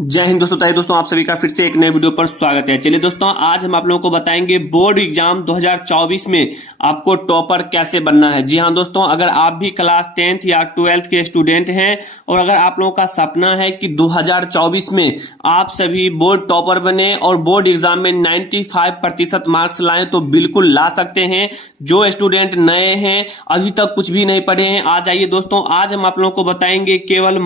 जय हिंद दोस्तों। ताकि दोस्तों आप सभी का फिर से एक नए वीडियो पर स्वागत है। चलिए दोस्तों, आज हम आप लोगों को बताएंगे बोर्ड एग्जाम 2024 में आपको टॉपर कैसे बनना है। जी हाँ दोस्तों, अगर आप भी क्लास 10th या 12th के स्टूडेंट हैं और अगर आप लोगों का सपना है कि 2024 में आप सभी बोर्ड टॉपर बने और बोर्ड एग्जाम में 95% मार्क्स लाएं, तो बिल्कुल ला सकते हैं। जो स्टूडेंट नए हैं, अभी तक कुछ भी नहीं पढ़े हैं, आ जाइए दोस्तों, आज हम आप लोगों को बताएंगे केवल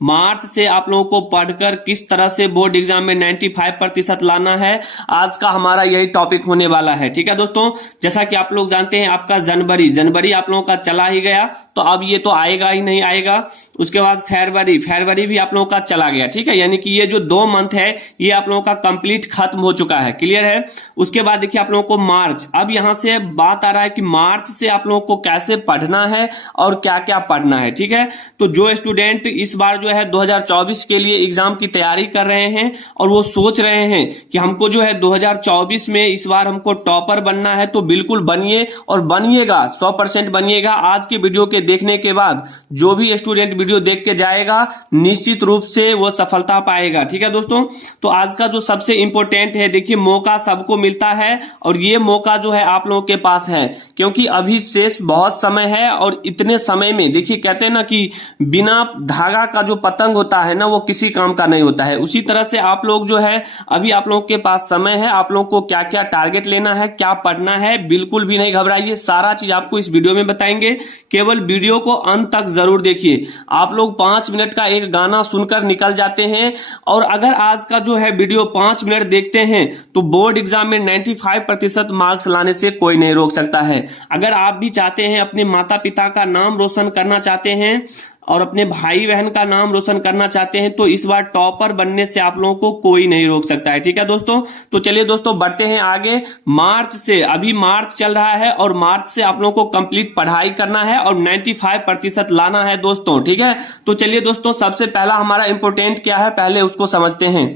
मार्च से आप लोगों को पढ़कर किस तरह से बोर्ड एग्जाम में 95% लाना है। आज का हमारा यही टॉपिक होने वाला है। ठीक है दोस्तों, जैसा कि आप लोग जानते हैं, आपका जनवरी आप लोगों का चला ही गया, तो अब ये तो आएगा ही नहीं आएगा। उसके बाद फरवरी भी आप लोगों का चला गया। ठीक है, यानी कि ये जो 2 मंथ है ये आप लोगों का कंप्लीट खत्म हो चुका है। क्लियर है। उसके बाद देखिए आप लोगों को मार्च, अब यहां से बात आ रहा है कि मार्च से आप लोगों को कैसे पढ़ना है और क्या क्या पढ़ना है। ठीक है, तो जो स्टूडेंट इस बार जो है 2024 के लिए एग्जाम की तैयारी कर रहे हैं और वो सोच रहे हैं कि हमको जो है 2024 में इस बार हमको टॉपर बनना है, तो बिल्कुल बनिए और बनिएगा, 100% बनिएगा। आज के वीडियो के देखने के बाद जो भी स्टूडेंट वीडियो देख के जाएगा निश्चित रूप से वो सफलता पाएगा। ठीक है दोस्तों, तो आज का जो सबसे इंपॉर्टेंट है, देखिए मौका सबको मिलता है और ये मौका जो है आप लोगों के पास है, क्योंकि अभी शेष बहुत समय है और इतने समय में देखिए कहते हैं ना कि बिना धागा का जो पतंग होता है ना, वो किसी काम का नहीं होता है। उसी तरह से आप लोग जो है अभी आप लोगों के पास समय है, आप लोगों को क्या क्या टारगेट लेना है, क्या पढ़ना है, बिल्कुल भी नहीं घबराइए। सारा चीज आपको इस वीडियो में बताएंगे, केवल वीडियो को अंत तक जरूर देखिए। आप लोग 5 मिनट का एक गाना सुनकर निकल जाते हैं और अगर आज का जो है वीडियो 5 मिनट देखते हैं तो बोर्ड एग्जाम में 95% मार्क्स लाने से कोई नहीं रोक सकता है। अगर आप भी चाहते हैं, अपने माता पिता का नाम रोशन करना चाहते हैं और अपने भाई बहन का नाम रोशन करना चाहते हैं, तो इस बार टॉपर बनने से आप लोगों को कोई नहीं रोक सकता है। ठीक है दोस्तों, तो चलिए दोस्तों बढ़ते हैं आगे। मार्च से, अभी मार्च चल रहा है और मार्च से आप लोगों को कंप्लीट पढ़ाई करना है और 95% लाना है दोस्तों। ठीक है, तो चलिए दोस्तों, सबसे पहला हमारा इंपोर्टेंट क्या है, पहले उसको समझते हैं।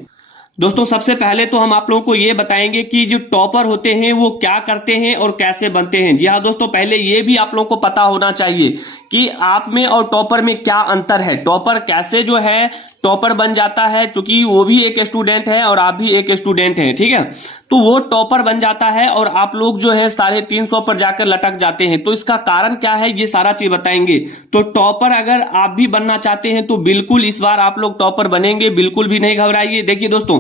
दोस्तों सबसे पहले तो हम आप लोगों को ये बताएंगे कि जो टॉपर होते हैं वो क्या करते हैं और कैसे बनते हैं। जी हाँ दोस्तों, पहले ये भी आप लोगों को पता होना चाहिए कि आप में और टॉपर में क्या अंतर है। टॉपर कैसे जो है टॉपर बन जाता है, क्योंकि वो भी एक स्टूडेंट है और आप भी एक स्टूडेंट हैं। ठीक है, तो वो टॉपर बन जाता है और आप लोग जो है 350 पर जाकर लटक जाते हैं। तो इसका कारण क्या है, ये सारा चीज बताएंगे। तो टॉपर अगर आप भी बनना चाहते हैं तो बिल्कुल इस बार आप लोग टॉपर बनेंगे, बिल्कुल भी नहीं घबराइए। देखिए दोस्तों,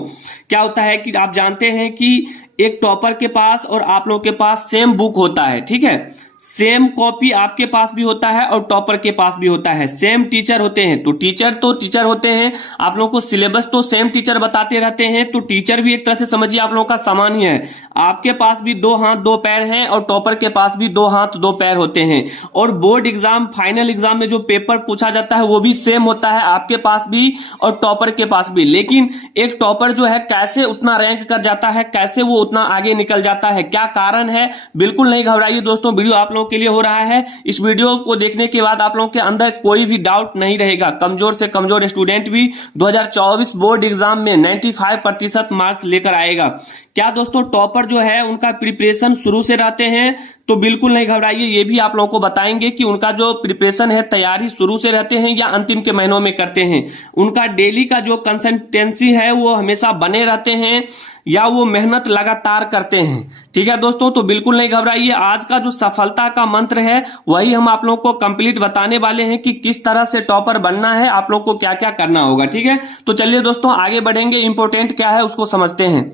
क्या होता है कि आप जानते हैं कि एक टॉपर के पास और आप लोगों के पास सेम बुक होता है। ठीक है, सेम कॉपी आपके पास भी होता है और टॉपर के पास भी होता है। सेम टीचर होते हैं, तो टीचर होते हैं। आप लोगों को सिलेबस तो सेम टीचर बताते रहते हैं, तो टीचर भी एक तरह से समझिए आप लोगों का समान ही है। आपके पास भी 2 हाथ 2 पैर हैं और टॉपर के पास भी 2 हाथ 2 पैर होते हैं। और बोर्ड एग्जाम, फाइनल एग्जाम में जो पेपर पूछा जाता है वो भी सेम होता है, आपके पास भी और टॉपर के पास भी। लेकिन एक टॉपर जो है कैसे उतना रैंक कर जाता है, कैसे वो उतना आगे निकल जाता है, क्या कारण है, बिल्कुल नहीं घबराइए दोस्तों। वीडियो आप लोगों के लिए हो रहा है, इस वीडियो को देखने के बाद आप लोगों के अंदर कोई भी डाउट नहीं रहेगा। कमजोर से कमजोर स्टूडेंट भी 2024 बोर्ड एग्जाम में 95% मार्क्स लेकर आएगा। क्या दोस्तों टॉपर जो है उनका प्रिपरेशन शुरू से रहते हैं, तो बिल्कुल नहीं घबराइए। ये भी आप लोगों को बताएंगे कि उनका जो प्रिपरेशन है, तैयारी शुरू से रहते हैं या अंतिम के महीनों में करते हैं। उनका डेली का जो कंसिस्टेंसी है वो हमेशा बने रहते हैं या वो मेहनत लगातार करते हैं। ठीक है दोस्तों, तो बिल्कुल नहीं घबराइए। आज का जो सफलता का मंत्र है वही हम आप लोगों को कंप्लीट बताने वाले हैं कि किस तरह से टॉपर बनना है, आप लोगों को क्या क्या करना होगा। ठीक है, तो चलिए दोस्तों आगे बढ़ेंगे। इंपॉर्टेंट क्या है उसको समझते हैं।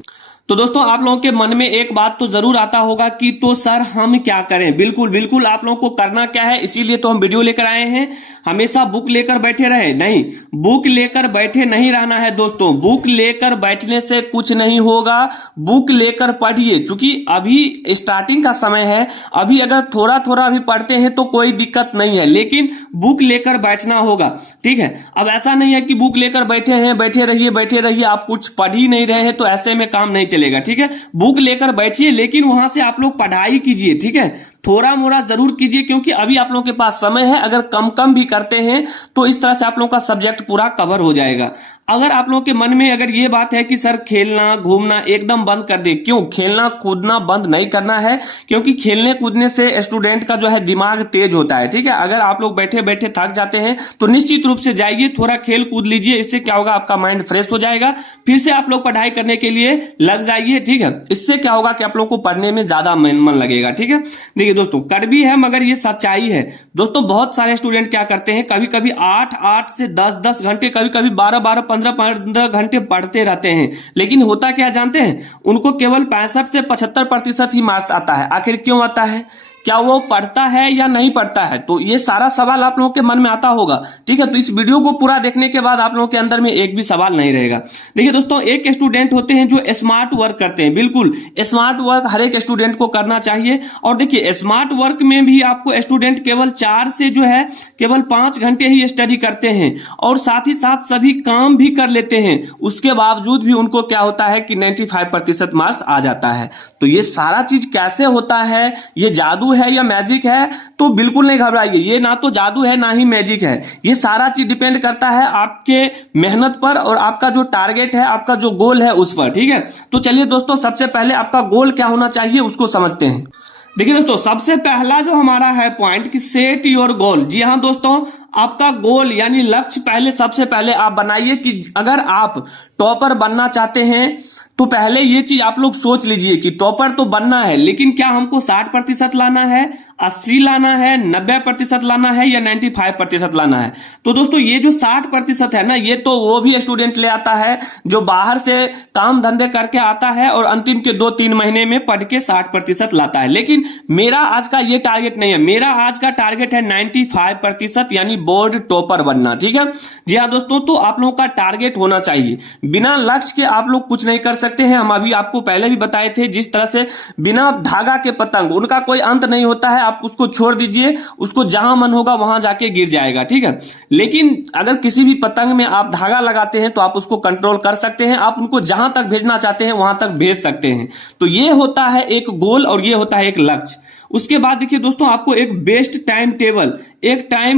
तो दोस्तों आप लोगों के मन में एक बात तो जरूर आता होगा कि तो सर हम क्या करें। बिल्कुल आप लोगों को करना क्या है, इसीलिए तो हम वीडियो लेकर आए हैं। हमेशा बुक लेकर बैठे रहे नहीं, बुक लेकर बैठे नहीं रहना है दोस्तों। बुक लेकर बैठने से कुछ नहीं होगा, बुक लेकर पढ़िए। क्योंकि अभी स्टार्टिंग का समय है, अभी अगर थोड़ा थोड़ा भी पढ़ते हैं तो कोई दिक्कत नहीं है, लेकिन बुक लेकर बैठना होगा। ठीक है, अब ऐसा नहीं है कि बुक लेकर बैठे हैं, बैठे रहिए, आप कुछ पढ़ ही नहीं रहे हैं, तो ऐसे में काम नहीं चलेगा। ठीक है, बुक लेकर बैठिए, लेकिन वहां से आप लोग पढ़ाई कीजिए। ठीक है, थोड़ा मोड़ा जरूर कीजिए, क्योंकि अभी आप लोगों के पास समय है। अगर कम कम भी करते हैं तो इस तरह से आप लोगों का सब्जेक्ट पूरा कवर हो जाएगा। अगर आप लोगों के मन में अगर ये बात है कि सर खेलना घूमना एकदम बंद कर दे, क्यों? खेलना कूदना बंद नहीं करना है, क्योंकि खेलने कूदने से स्टूडेंट का जो है दिमाग तेज होता है, ठीक है। अगर आप लोग बैठे बैठे थक जाते हैं तो निश्चित रूप से जाइए, थोड़ा खेल कूद लीजिए। इससे क्या होगा, आपका माइंड फ्रेश हो जाएगा, फिर से आप लोग पढ़ाई करने के लिए लग जाइए, ठीक है। इससे क्या होगा कि आप लोगों को पढ़ने में ज्यादा मन लगेगा, ठीक है। देखिए दोस्तों, कड़वी है मगर ये सच्चाई है दोस्तों। बहुत सारे स्टूडेंट क्या करते हैं, कभी कभी 8 से 10 घंटे, कभी कभी 12 15 घंटे पढ़ते रहते हैं, लेकिन होता क्या जानते हैं, उनको केवल 65 से 75% ही मार्क्स आता है। आखिर क्यों आता है? क्या वो पढ़ता है या नहीं पढ़ता है? तो ये सारा सवाल आप लोगों के मन में आता होगा, ठीक है। तो इस वीडियो को पूरा देखने के बाद आप लोगों के अंदर में एक भी सवाल नहीं रहेगा। देखिए दोस्तों, एक स्टूडेंट होते हैं जो स्मार्ट वर्क करते हैं। बिल्कुल स्मार्ट वर्क हर एक स्टूडेंट को करना चाहिए। और देखिए स्मार्ट वर्क में भी आपको स्टूडेंट केवल 4 से जो है केवल 5 घंटे ही स्टडी करते हैं, और साथ ही साथ सभी काम भी कर लेते हैं। उसके बावजूद भी उनको क्या होता है कि 95% मार्क्स आ जाता है। तो ये सारा चीज कैसे होता है? ये जादू है या मैजिक है? तो बिल्कुल नहीं घबराइए, ये ना तो जादू है ना ही मैजिक है। ये सारा चीज डिपेंड करता है आपके मेहनत पर और आपका जो टारगेट है, आपका जो गोल है उस पर, ठीक है। तो चलिए दोस्तों, सबसे पहले आपका गोल क्या होना चाहिए उसको समझते हैं। देखिए दोस्तों, सबसे पहला जो हमारा है पॉइंट कि सेट योर गोल। जी हाँ दोस्तों, आपका गोल यानी लक्ष्य पहले सबसे पहले आप बनाइए कि अगर आप टॉपर बनना चाहते हैं तो पहले ये चीज आप लोग सोच लीजिए कि टॉपर तो बनना है, लेकिन क्या हमको 60% लाना है, 80 लाना है, 90% लाना है या 95% लाना है? तो दोस्तों ये जो 60% है ना, ये तो वो भी स्टूडेंट ले आता है जो बाहर से काम धंधे करके आता है और अंतिम के 2-3 महीने में पढ़ के 60% लाता है। लेकिन मेरा आज का ये टारगेट नहीं है। मेरा आज का टारगेट है 95%, यानी बोर्ड टॉपर बनना, ठीक है। जी हाँ दोस्तों, तो आप लोगों का टारगेट होना चाहिए। बिना लक्ष्य के आप लोग कुछ नहीं कर सकते हैं। हम अभी आपको पहले भी बताए थे, जिस तरह से बिना धागा के पतंग, उनका कोई अंत नहीं होता है। आप उसको छोड़ दीजिए, उसको जहां मन होगा वहां जाके गिर जाएगा, ठीक है। लेकिन अगर किसी भी पतंग में आप धागा लगाते हैं तो आप उसको कंट्रोल कर सकते हैं, आप उनको जहां तक भेजना चाहते हैं वहां तक भेज सकते हैं। तो ये होता है एक गोल और ये होता है एक लक्ष्य। उसके बाद देखिए दोस्तों, आपको एक बेस्ट टाइम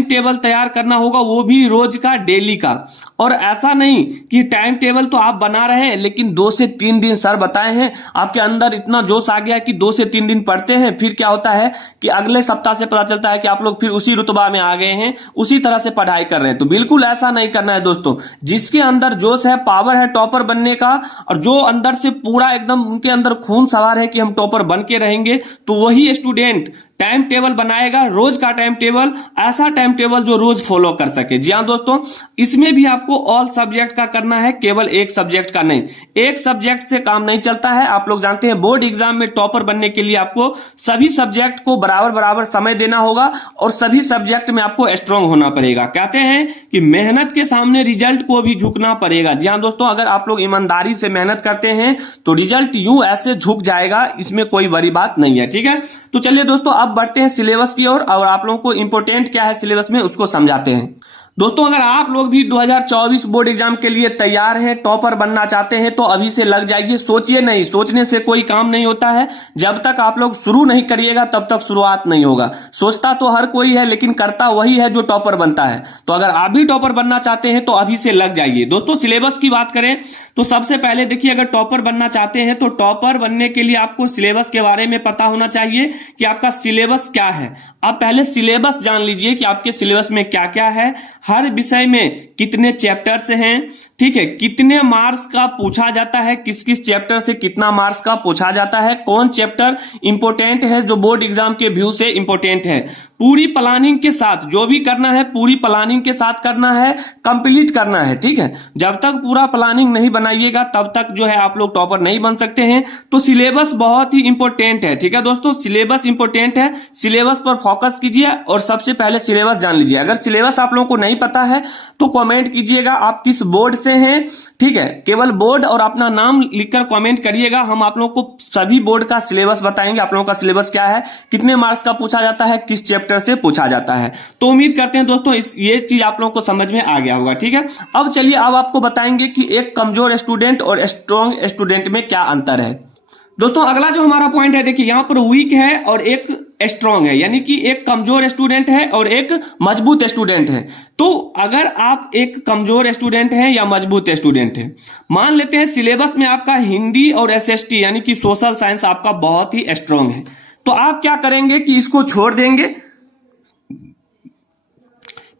टेबल तैयार करना होगा, वो भी रोज का, डेली का। और ऐसा नहीं कि टाइम टेबल तो आप बना रहे हैं लेकिन 2 से 3 दिन सर बताए हैं, आपके अंदर इतना जोश आ गया कि 2 से 3 दिन पढ़ते हैं, फिर क्या होता है कि अगले सप्ताह से पता चलता है कि आप लोग फिर उसी रुतबा में आ गए हैं, उसी तरह से पढ़ाई कर रहे हैं। तो बिल्कुल ऐसा नहीं करना है दोस्तों। जिसके अंदर जोश है, पावर है टॉपर बनने का, और जो अंदर से पूरा एकदम उनके अंदर खून सवार है कि हम टॉपर बन के रहेंगे, तो वही स्टूडेंट टाइम टेबल बनाएगा, रोज का टाइम टेबल, ऐसा टाइम टेबल जो रोज फॉलो कर सके। जी हाँ दोस्तों, इसमें भी आपको ऑल सब्जेक्ट का करना है, केवल एक सब्जेक्ट का नहीं। एक सब्जेक्ट से काम नहीं चलता है। आप लोग जानते हैं बोर्ड एग्जाम में टॉपर बनने के लिए आपको सभी सब्जेक्ट को बराबर बराबर समय देना होगा और सभी सब्जेक्ट में आपको स्ट्रांग होना पड़ेगा। कहते हैं कि मेहनत के सामने रिजल्ट को भी झुकना पड़ेगा। जी हाँ दोस्तों, अगर आप लोग ईमानदारी से मेहनत करते हैं तो रिजल्ट यूं ऐसे झुक जाएगा, इसमें कोई बड़ी बात नहीं है, ठीक है। तो चलिए दोस्तों, अब बढ़ते हैं सिलेबस की ओर और आप लोगों को इंपॉर्टेंट क्या है सिलेबस में उसको समझाते हैं। दोस्तों, अगर आप लोग भी 2024 बोर्ड एग्जाम के लिए तैयार हैं, टॉपर बनना चाहते हैं, तो अभी से लग जाइए। सोचिए नहीं, सोचने से कोई काम नहीं होता है। जब तक आप लोग शुरू नहीं करिएगा तब तक शुरुआत नहीं होगा। सोचता तो हर कोई है लेकिन करता वही है जो टॉपर बनता है। तो अगर आप भी टॉपर बनना चाहते हैं तो अभी से लग जाइए। दोस्तों, सिलेबस की बात करें तो सबसे पहले देखिए, अगर टॉपर बनना चाहते हैं तो टॉपर बनने के लिए आपको सिलेबस के बारे में पता होना चाहिए कि आपका सिलेबस क्या है। आप पहले सिलेबस जान लीजिए कि आपके सिलेबस में क्या क्या है, हर विषय में कितने चैप्टर्स हैं, ठीक है, कितने मार्क्स का पूछा जाता है, किस किस चैप्टर से कितना मार्क्स का पूछा जाता है, कौन चैप्टर इंपॉर्टेंट है जो बोर्ड एग्जाम के व्यू से इंपॉर्टेंट है। पूरी प्लानिंग के साथ जो भी करना है, पूरी प्लानिंग के साथ करना है, कंप्लीट करना है, ठीक है। जब तक पूरा प्लानिंग नहीं बनाइएगा तब तक जो है आप लोग टॉपर नहीं बन सकते हैं। तो सिलेबस बहुत ही इंपॉर्टेंट है, ठीक है दोस्तों। सिलेबस इंपॉर्टेंट है, सिलेबस पर फोकस कीजिए और सबसे पहले सिलेबस जान लीजिए। अगर सिलेबस आप लोगों को नहीं पता है तो कमेंट कीजिएगा आप किस बोर्ड से हैं, ठीक है। केवल बोर्ड और अपना नाम लिखकर कमेंट करिएगा। हम आप लोगों को सभी बोर्ड का सिलेबस बताएंगे, आप लोगों का सिलेबस क्या है, कितने मार्क्स का पूछा जाता है, किस चैप्टर से पूछा जाता है। तो उम्मीद करते हैं दोस्तों ये चीज आप लोगों को समझ में आ गया होगा, ठीक है। अब चलिए, अब आपको बताएंगे कि एक कमजोर स्टूडेंट और स्ट्रॉन्ग स्टूडेंट में क्या अंतर है। दोस्तों, अगला जो हमारा पॉइंट है, देखिए यहां पर वीक है और एक स्ट्रांग है, यानी कि एक कमजोर स्टूडेंट है और एक मजबूत स्टूडेंट है। तो अगर आप एक कमजोर स्टूडेंट हैं या मजबूत स्टूडेंट हैं, मान लेते हैं सिलेबस में आपका हिंदी और एसएसटी यानी कि सोशल साइंस आपका बहुत ही स्ट्रांग है, तो आप क्या करेंगे कि इसको छोड़ देंगे।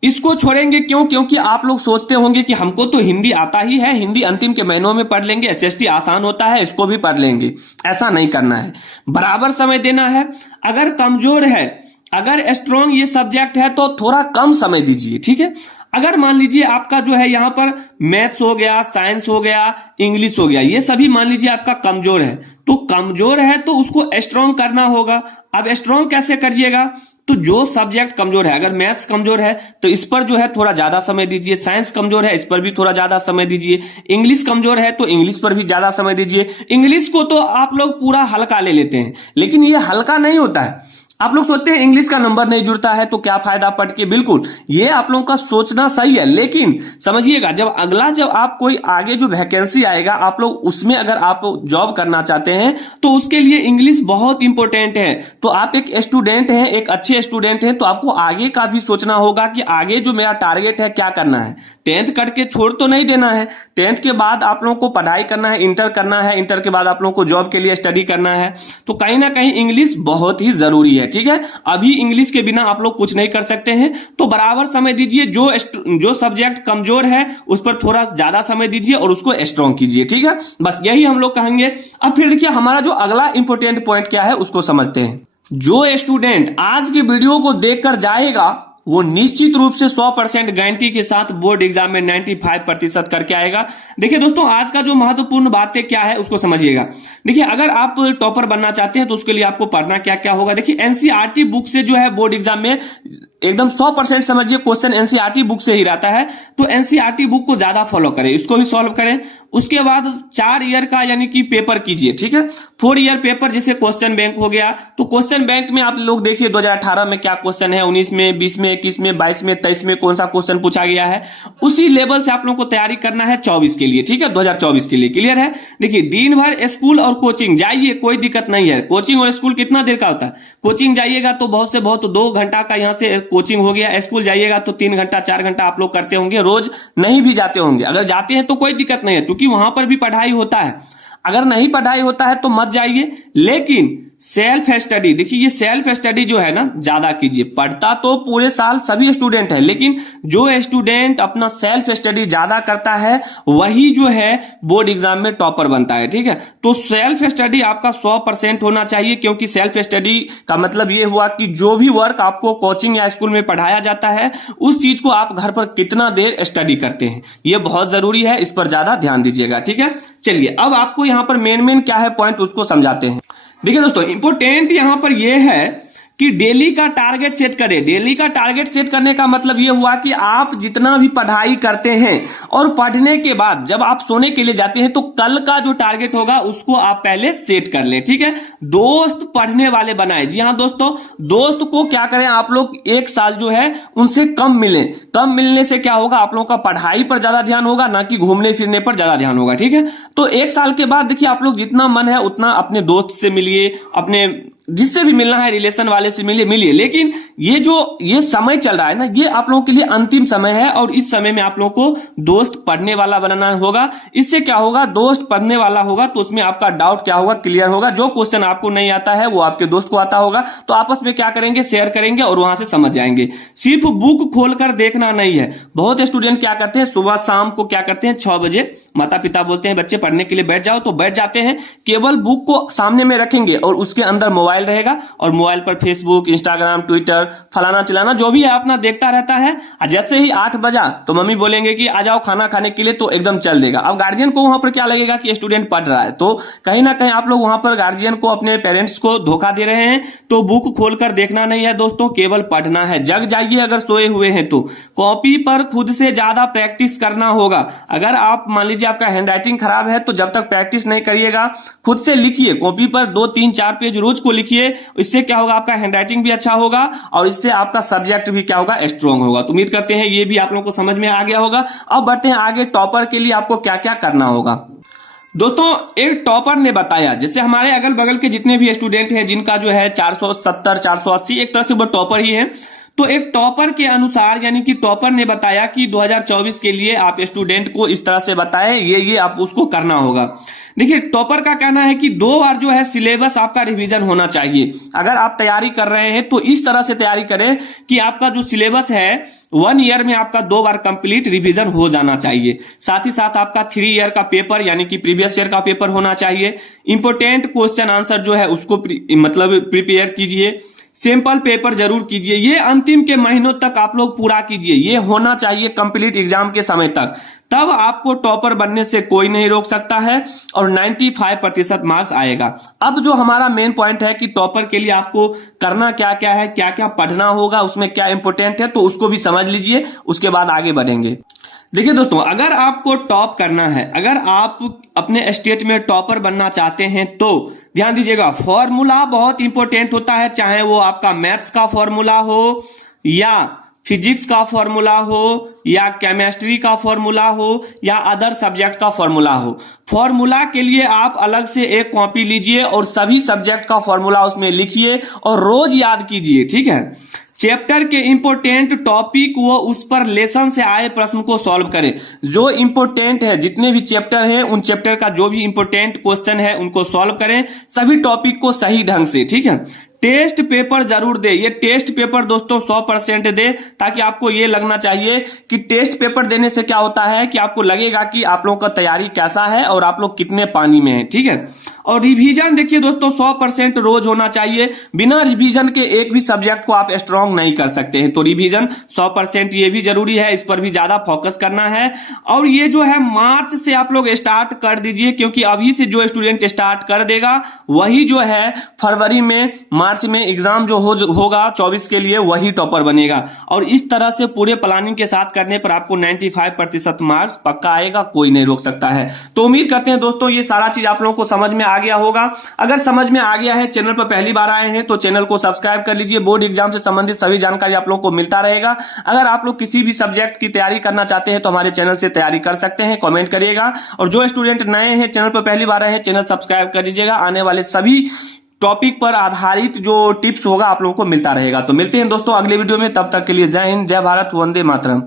इसको छोड़ेंगे क्यों? क्योंकि आप लोग सोचते होंगे कि हमको तो हिंदी आता ही है, हिंदी अंतिम के महीनों में पढ़ लेंगे, एसएसटी आसान होता है, इसको भी पढ़ लेंगे। ऐसा नहीं करना है, बराबर समय देना है। अगर कमजोर है, अगर स्ट्रांग ये सब्जेक्ट है तो थोड़ा कम समय दीजिए, ठीक है। अगर मान लीजिए आपका जो है यहाँ पर मैथ्स हो गया, साइंस हो गया, इंग्लिश हो गया, ये सभी मान लीजिए आपका कमजोर है, तो कमजोर है तो उसको स्ट्रांग करना होगा। अब स्ट्रांग कैसे करिएगा? तो जो सब्जेक्ट कमजोर है, अगर मैथ्स कमजोर है तो इस पर जो है थोड़ा ज्यादा समय दीजिए, साइंस कमजोर है इस पर भी थोड़ा ज्यादा समय दीजिए, इंग्लिश कमजोर है तो इंग्लिश पर भी ज्यादा समय दीजिए। इंग्लिश को तो आप लोग पूरा हल्का ले लेते हैं, लेकिन ये हल्का नहीं होता है। आप लोग सोचते हैं इंग्लिश का नंबर नहीं जुड़ता है तो क्या फायदा पढ़ के, बिल्कुल ये आप लोगों का सोचना सही है, लेकिन समझिएगा जब आप कोई आगे जो वैकेंसी आएगा, आप लोग उसमें अगर आप जॉब करना चाहते हैं तो उसके लिए इंग्लिश बहुत इंपॉर्टेंट है। तो आप एक स्टूडेंट हैं, एक अच्छे स्टूडेंट हैं, तो आपको आगे का भी सोचना होगा कि आगे जो मेरा टारगेट है क्या करना है। 10th करके छोड़ तो नहीं देना है, 10th के बाद आप लोगों को पढ़ाई करना है, इंटर करना है, इंटर के बाद आप लोगों को जॉब के लिए स्टडी करना है, तो कहीं ना कहीं इंग्लिश बहुत ही जरूरी है, ठीक है। अभी इंग्लिश के बिना आप लोग कुछ नहीं कर सकते हैं, तो बराबर समय दीजिए। जो सब्जेक्ट कमजोर है उस पर थोड़ा ज्यादा समय दीजिए और उसको स्ट्रांग कीजिए, ठीक है। बस यही हम लोग कहेंगे। अब फिर देखिए हमारा जो अगला इंपॉर्टेंट पॉइंट क्या है उसको समझते हैं। जो स्टूडेंट आज की वीडियो को देखकर जाएगा वो निश्चित रूप से 100% गारंटी के साथ बोर्ड एग्जाम में 95% करके आएगा। देखिए दोस्तों, आज का जो महत्वपूर्ण बातें क्या है उसको समझिएगा। देखिए अगर आप टॉपर बनना चाहते हैं तो उसके लिए आपको पढ़ना क्या क्या होगा। देखिए एनसीईआरटी बुक से जो है बोर्ड एग्जाम में एकदम 100% समझिए क्वेश्चन एनसीईआरटी बुक से ही रहता है, तो एनसीईआरटी बुक को ज्यादा फॉलो करें, इसको भी सॉल्व करें। उसके बाद 4 ईयर का यानी कि पेपर कीजिए, ठीक है। 4 ईयर पेपर जैसे क्वेश्चन बैंक हो गया, तो क्वेश्चन बैंक में आप लोग देखिए 2018 में क्या क्वेश्चन है, 19 में, 20 में, 21 में, 22 में, 23 में कौन सा क्वेश्चन पूछा गया है, उसी लेवल से आप लोगों को तैयारी करना है 24 के लिए, ठीक है, 2024 के लिए। क्लियर है? देखिए दिन भर स्कूल और कोचिंग जाइए, कोई दिक्कत नहीं है। कोचिंग और स्कूल कितना देर का होता है? कोचिंग जाइएगा तो बहुत से बहुत 2 घंटा का यहाँ से कोचिंग हो गया, स्कूल जाइएगा तो 3 घंटा 4 घंटा आप लोग करते होंगे, रोज नहीं भी जाते होंगे। अगर जाते हैं तो कोई दिक्कत नहीं है, क्योंकि वहां पर भी पढ़ाई होता है। अगर नहीं पढ़ाई होता है तो मत जाइए, लेकिन सेल्फ स्टडी, देखिए ये सेल्फ स्टडी जो है ना ज्यादा कीजिए। पढ़ता तो पूरे साल सभी स्टूडेंट है, लेकिन जो स्टूडेंट अपना सेल्फ स्टडी ज्यादा करता है वही जो है बोर्ड एग्जाम में टॉपर बनता है, ठीक है। तो सेल्फ स्टडी आपका 100% होना चाहिए, क्योंकि सेल्फ स्टडी का मतलब ये हुआ कि जो भी वर्क आपको कोचिंग या स्कूल में पढ़ाया जाता है उस चीज को आप घर पर कितना देर स्टडी करते हैं, ये बहुत जरूरी है, इस पर ज्यादा ध्यान दीजिएगा, ठीक है। चलिए अब आपको यहां पर मेन क्या है पॉइंट उसको समझाते हैं। देखिए दोस्तों, इंपॉर्टेंट यहां पर यह है कि डेली का टारगेट सेट करें। डेली का टारगेट सेट करने का मतलब यह हुआ कि आप जितना भी पढ़ाई करते हैं और पढ़ने के बाद जब आप सोने के लिए जाते हैं तो कल का जो टारगेट होगा उसको आप पहले सेट कर लें, ठीक है। दोस्त पढ़ने वाले बनाए। जी हाँ दोस्तों, दोस्त को क्या करें आप लोग 1 साल जो है उनसे कम मिलें। कम मिलने से क्या होगा, आप लोगों का पढ़ाई पर ज्यादा ध्यान होगा, ना कि घूमने फिरने पर ज्यादा ध्यान होगा, ठीक है। तो 1 साल के बाद देखिए आप लोग जितना मन है उतना अपने दोस्त से मिलिए, अपने जिससे भी मिलना है रिलेशन वाले से मिलिए। लेकिन ये समय चल रहा है ना, ये आप लोगों के लिए अंतिम समय है, और इस समय में आप लोगों को दोस्त पढ़ने वाला बनाना होगा। इससे क्या होगा, दोस्त पढ़ने वाला होगा तो उसमें आपका डाउट क्या होगा, क्लियर होगा। जो क्वेश्चन आपको नहीं आता है वो आपके दोस्त को आता होगा, तो आपस में क्या करेंगे, शेयर करेंगे और वहां से समझ जाएंगे। सिर्फ बुक खोलकर देखना नहीं है। बहुत स्टूडेंट क्या करते हैं, सुबह शाम को क्या करते हैं, 6 बजे माता पिता बोलते हैं बच्चे पढ़ने के लिए बैठ जाओ, तो बैठ जाते हैं। केवल बुक को सामने में रखेंगे और उसके अंदर मोबाइल रहेगा, और मोबाइल पर फेसबुक, इंस्टाग्राम, ट्विटर, फलाना चलाना जो भी है अपना देखता रहता है। जैसे ही 8 बजा तो मम्मी बोलेंगे कि आ जाओ खाना खाने के लिए, तो एकदम चल देगा। अब गार्जियन को वहां पर क्या लगेगा कि स्टूडेंट पढ़ रहा है, तो कहीं ना कहीं आप लोग वहां पर गार्जियन को, अपने पेरेंट्स को धोखा दे रहे हैं। तो बुक खोलकर देखना नहीं है दोस्तों, केवल पढ़ना है। जग जाइए अगर सोए हुए हैं तो। कॉपी पर खुद से ज्यादा प्रैक्टिस करना होगा। अगर आप मान लीजिए आपका हैंडराइटिंग खराब है तो जब तक प्रैक्टिस नहीं करिएगा, खुद से लिखिए, कॉपी पर 2, 3, 4 पेज रोज को लिखिए। इससे क्या होगा, आपका हैंडराइटिंग भी अच्छा होगा और इससे आपका सब्जेक्ट भी क्या होगा, स्ट्रांग होगा। तो उम्मीद करते हैं ये भी आप लोगों को समझ में आ गया होगा। अब बढ़ते हैं आगे, टॉपर के लिए आपको क्या क्या करना होगा। दोस्तों एक टॉपर ने बताया, जैसे हमारे अगल बगल के जितने भी स्टूडेंट हैं जिनका जो है 470 480, एक तरह से वो टॉपर ही है। तो एक टॉपर के अनुसार, यानी कि टॉपर ने बताया कि 2024 के लिए आप स्टूडेंट को इस तरह से बताएं, ये आप उसको करना होगा। देखिए टॉपर का कहना है कि 2 बार जो है सिलेबस आपका रिवीजन होना चाहिए। अगर आप तैयारी कर रहे हैं तो इस तरह से तैयारी करें कि आपका जो सिलेबस है 1 ईयर में आपका 2 बार कंप्लीट रिवीजन हो जाना चाहिए। साथ ही साथ आपका 3 ईयर का पेपर यानी कि प्रीवियस ईयर का पेपर होना चाहिए। इंपोर्टेंट क्वेश्चन आंसर जो है उसको मतलब प्रिपेयर कीजिए। सिंपल पेपर जरूर कीजिए। ये अंतिम के महीनों तक आप लोग पूरा कीजिए, ये होना चाहिए कंप्लीट एग्जाम के समय तक, तब आपको टॉपर बनने से कोई नहीं रोक सकता है और 95% मार्क्स आएगा। अब जो हमारा मेन पॉइंट है कि टॉपर के लिए आपको करना क्या क्या है, क्या क्या पढ़ना होगा, उसमें क्या इंपोर्टेंट है, तो उसको भी समझ लीजिए, उसके बाद आगे बढ़ेंगे। देखिए दोस्तों, अगर आपको टॉप करना है, अगर आप अपने स्टेट में टॉपर बनना चाहते हैं तो ध्यान दीजिएगा, फॉर्मूला बहुत इंपॉर्टेंट होता है। चाहे वो आपका मैथ्स का फॉर्मूला हो या फिजिक्स का फॉर्मूला हो या केमिस्ट्री का फॉर्मूला हो या अदर सब्जेक्ट का फॉर्मूला हो, फॉर्मूला के लिए आप अलग से एक कॉपी लीजिए और सभी सब्जेक्ट का फॉर्मूला उसमें लिखिए और रोज याद कीजिए। ठीक है, चैप्टर के इंपोर्टेंट टॉपिक वो उस पर लेसन से आए प्रश्न को सॉल्व करें। जो इंपोर्टेंट है, जितने भी चैप्टर हैं उन चैप्टर का जो भी इंपोर्टेंट क्वेश्चन है उनको सॉल्व करें, सभी टॉपिक को सही ढंग से। ठीक है, टेस्ट पेपर जरूर दे। ये टेस्ट पेपर दोस्तों 100% दे, ताकि आपको ये लगना चाहिए कि टेस्ट पेपर देने से क्या होता है कि आपको लगेगा कि आप लोगों का तैयारी कैसा है और आप लोग कितने पानी में हैं। ठीक है, और रिवीजन देखिए दोस्तों 100% रोज होना चाहिए। बिना रिवीजन के एक भी सब्जेक्ट को आप स्ट्रांग नहीं कर सकते हैं, तो रिवीजन 100% ये भी जरूरी है, इस पर भी ज्यादा फोकस करना है। और ये जो है मार्च से आप लोग स्टार्ट कर दीजिए, क्योंकि अभी से जो स्टूडेंट स्टार्ट कर देगा वही जो है फरवरी में मार्च में एग्जाम जो होगा 24 के लिए वही टॉपर बनेगा। और इस तरह से पूरे प्लानिंग के साथ करने पर आपको 95% मार्क्स पक्का आएगा, कोई नहीं रोक सकता है। तो उम्मीद करते हैं दोस्तों ये सारा चीज आप लोगों को समझ में आ गया होगा। अगर समझ में आ गया है, चैनल पर पहली बार आए हैं तो चैनल को सब्सक्राइब कर लीजिए। बोर्ड एग्जाम से संबंधित सभी जानकारी आप लोगों को मिलता रहेगा। अगर आप लोग किसी भी सब्जेक्ट की तैयारी करना चाहते हैं तो हमारे चैनल से तैयारी कर सकते हैं, कमेंट करिएगा। और जो स्टूडेंट नए हैं, चैनल पर पहली बार आए हैं, चैनल सब्सक्राइब कर लीजिएगा। आने वाले सभी टॉपिक पर आधारित जो टिप्स होगा आप लोगों को मिलता रहेगा। तो मिलते हैं दोस्तों अगले वीडियो में, तब तक के लिए जय हिंद, जय भारत, वंदे मातरम।